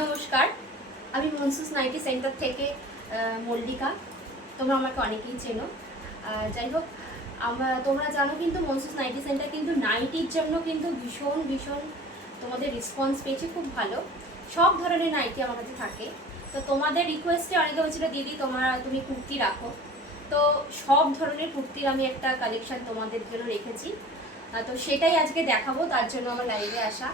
নমস্কার, আমি মনসুস nightie centre থেকে মল্লিকা। তোমরা আমাকে অনেকেই চেনো। যাই হোক, তোমরা জানো কিন্তু মনসুস নাইটি সেন্টার কিন্তু নাইটির জন্য কিন্তু ভীষণ ভীষণ তোমাদের রেসপন্স পেয়েছে, খুব ভালো। সব ধরনের নাইটি আমার কাছে থাকে। তো তোমাদের রিকোয়েস্টে অনেকে বলছিল দিদি তুমি কুর্তি রাখো, তো সব ধরনের কুর্তির আমি একটা কালেকশন তোমাদের জন্য রেখেছি। তো সেটাই আজকে দেখাবো, তার জন্য আমার লাইভে আসা,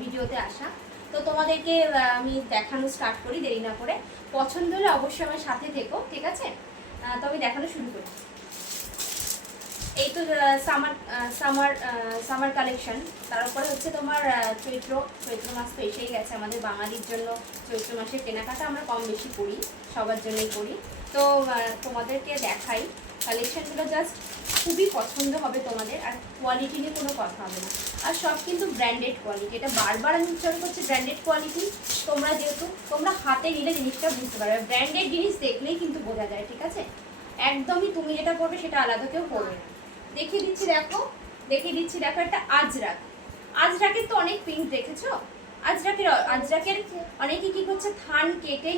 ভিডিওতে আসা। তো তোমাদেরকে আমি দেখানো স্টার্ট করি দেরি না করে। পছন্দ হলে অবশ্যই আমার সাথে থেকো, ঠিক আছে? তো আমি দেখানো শুরু করি। এই তো সামার সামার সামার কালেকশন। তারপরে হচ্ছে তোমার চৈত্র মাস তো এসেই গেছে আমাদের বাঙালির জন্য। চৈত্র মাসের কেনাকাটা আমরা কম বেশি করি, সবার জন্যই করি। তো তোমাদেরকে দেখাই কালেকশনগুলো, জাস্ট খুবই পছন্দ হবে তোমাদের, আর কোয়ালিটি নিয়ে কোনো কথা হবে না। আর সব কিন্তু ব্র্যান্ডেড কোয়ালিটি, এটা বারবার আমি উচ্চারণ করছি, ব্র্যান্ডেড কোয়ালিটি। তোমরা হাতে নিলে জিনিসটা বুঝতে পারবে, ব্র্যান্ডেড জিনিস দেখলেই কিন্তু বোঝা যায়, ঠিক আছে? একদমই তুমি যেটা করবে সেটা আলাদা কেউ করবে না। দেখিয়ে দিচ্ছি দেখো একটা আজরাকের তো অনেক প্রিন্ট দেখেছো। আজরাকের অনেকে কি করছে, থান কেটে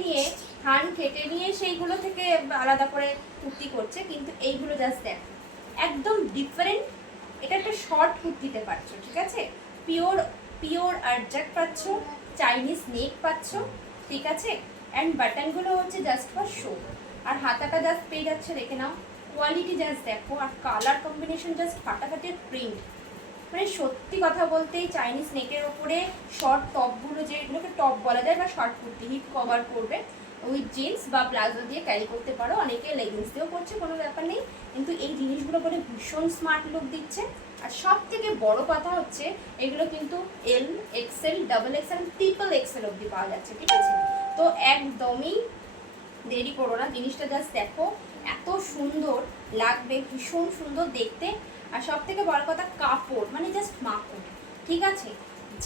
নিয়ে সেইগুলো থেকে আলাদা করে কুর্তি করছে, কিন্তু এইগুলো জাস্ট দেখো একদম ডিফারেন্ট। এটা একটা শর্ট কুর্তিতে পাচ্ছ, ঠিক আছে? পিওর আরজাক পাচ্ছ, চাইনিজ নেক পাচ্ছ, ঠিক আছে? অ্যান্ড বাটনগুলো হচ্ছে জাস্ট ফর শো, আর হাতাটা জাস্ট পেয়ে যাচ্ছে, দেখে নাও। কোয়ালিটি জাস্ট দেখো, আর কালার কম্বিনেশন জাস্ট ফাটাফাটির প্রিন্ট। মানে সত্যি কথা বলতে চাইনিজ নেকের ওপরে শর্ট টপগুলো, যেগুলোকে টপ বলা যায় বা শর্ট কুর্তি, হিপ কভার করবে উইথ জিন্স বা প্লাজো দিয়ে ক্যারি করতে পারো, অনেকে লেগিংস দিয়েও করছে, কোনো ব্যাপার নেই। কিন্তু এই জিনিসগুলো পরে ভীষণ স্মার্ট লুক দিচ্ছে। আর সব থেকে বড় কথা হচ্ছে এগুলো কিন্তু L, XL, double XL, triple XL অবধি পাওয়া যাচ্ছে, ঠিক আছে? তো একদমই দেরি করো না, জিনিসটা জাস্ট দেখো, এত সুন্দর লাগবে, ভীষণ সুন্দর দেখতে। আর সব থেকে বড় কথা, কাপড় মানে জাস্ট মাখন, ঠিক আছে?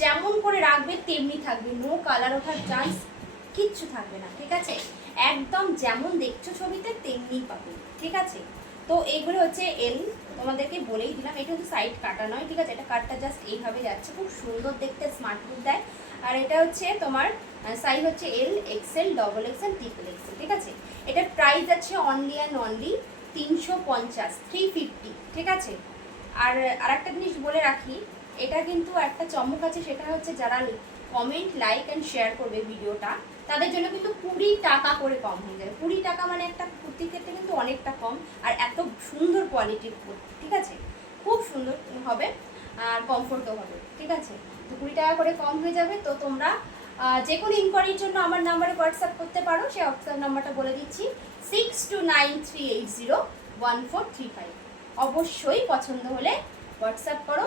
যেমন করে রাখবে তেমনি থাকবে, নো কালার ওঠার চান্স কিচ্ছু থাকবে না, ঠিক আছে? একদম যেমন দেখছো ছবিতে তেমনি পাবে, ঠিক আছে? তো এইগুলো হচ্ছে এল, তোমাদেরকে বলেই দিলাম, এটা কিন্তু সাইড কাটা নয়, ঠিক আছে? এটা কাটটা জাস্ট এইভাবে যাচ্ছে, খুব সুন্দর দেখতে, স্মার্ট লুক দেয়। আর এটা হচ্ছে তোমার সাইজ হচ্ছে L, XL, double XL, triple XL, ঠিক আছে? এটার প্রাইস আছে অনলি অ্যান্ড অনলি 350, 350, ঠিক আছে? আর আরেকটা জিনিস বলে রাখি, এটা কিন্তু একটা চমক আছে, সেটা হচ্ছে যারা কমেন্ট, লাইক অ্যান্ড শেয়ার করবে ভিডিওটা, তাদের জন্য কিন্তু 20 টাকা করে কম হয়ে যাবে। 20 টাকা মানে একটা কুর্তির ক্ষেত্রে কিন্তু অনেকটা কম, আর এত সুন্দর কোয়ালিটির কুর্তি, ঠিক আছে? খুব সুন্দর হবে আর কমফোর্টও হবে, ঠিক আছে? তো 20 টাকা করে কম হয়ে যাবে। তো তোমরা যে কোনো ইনকোয়ারির জন্য আমার নাম্বারে হোয়াটসঅ্যাপ করতে পারো। সেই হোয়াটসঅ্যাপ নাম্বারটা বলে দিচ্ছি, 6293801435। অবশ্যই পছন্দ হলে হোয়াটসঅ্যাপ করো,